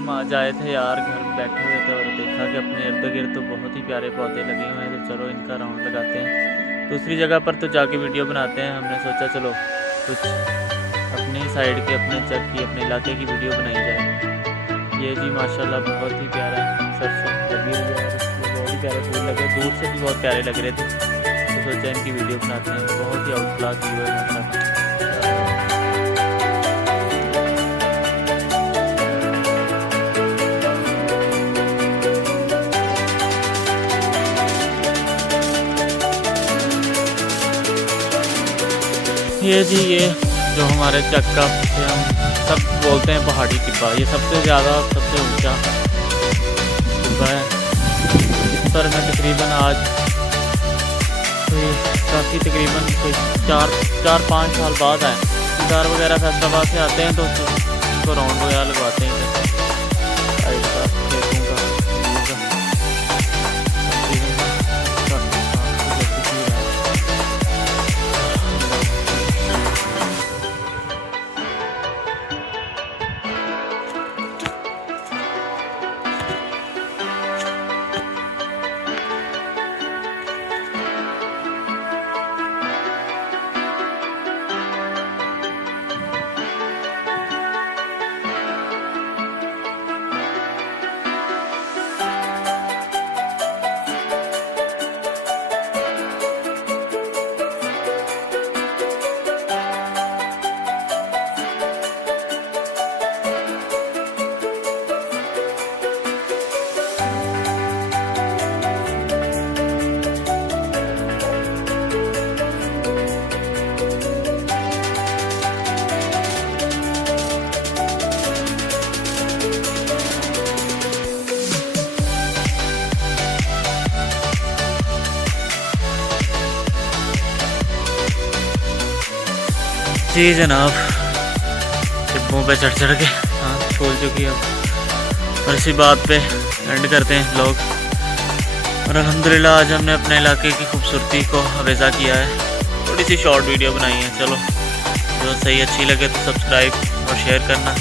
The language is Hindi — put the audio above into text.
हम आज आए थे यार, घर में बैठे हुए थे और देखा कि अपने इर्द गिर्द तो बहुत ही प्यारे पौधे लगे हुए हैं, तो चलो इनका राउंड लगाते हैं। दूसरी जगह पर तो जाके वीडियो बनाते हैं, हमने सोचा चलो कुछ अपनी साइड के, अपने चक की, अपने इलाके की वीडियो बनाई जाए। ये जी माशाल्लाह बहुत ही प्यारा सरसों लगी हुई है, इसमें बहुत ही प्यारे फूल लगे, दूर से भी बहुत प्यारे लग रहे थे, तो सोचा इनकी वीडियो बनाते हैं। बहुत ही आउट क्लास व्यू है माशाल्लाह। ये जी ये जो हमारे चक्का से हम सब बोलते हैं पहाड़ी टिब्बा, ये सबसे ज़्यादा सबसे ऊंचा टिब्बा है। इस पर मैं तकरीबन आज काफ़ी तकरीबन कोई चार पाँच साल बाद आए। कार वगैरह फैसलाबाद से आते हैं तो उसको राउंड वगैरह लगवाते हैं साइड का, खेतों का, जी जनाब टिब्बों पे चढ़ के हाँ खोल चुकी है अब, और इसी बात पे एंड करते हैं व्लॉग। और अल्हम्दुलिल्लाह आज हमने अपने इलाके की खूबसूरती को अवेज़ा किया है, थोड़ी सी शॉर्ट वीडियो बनाई है। चलो जो सही अच्छी लगे तो सब्सक्राइब और शेयर करना।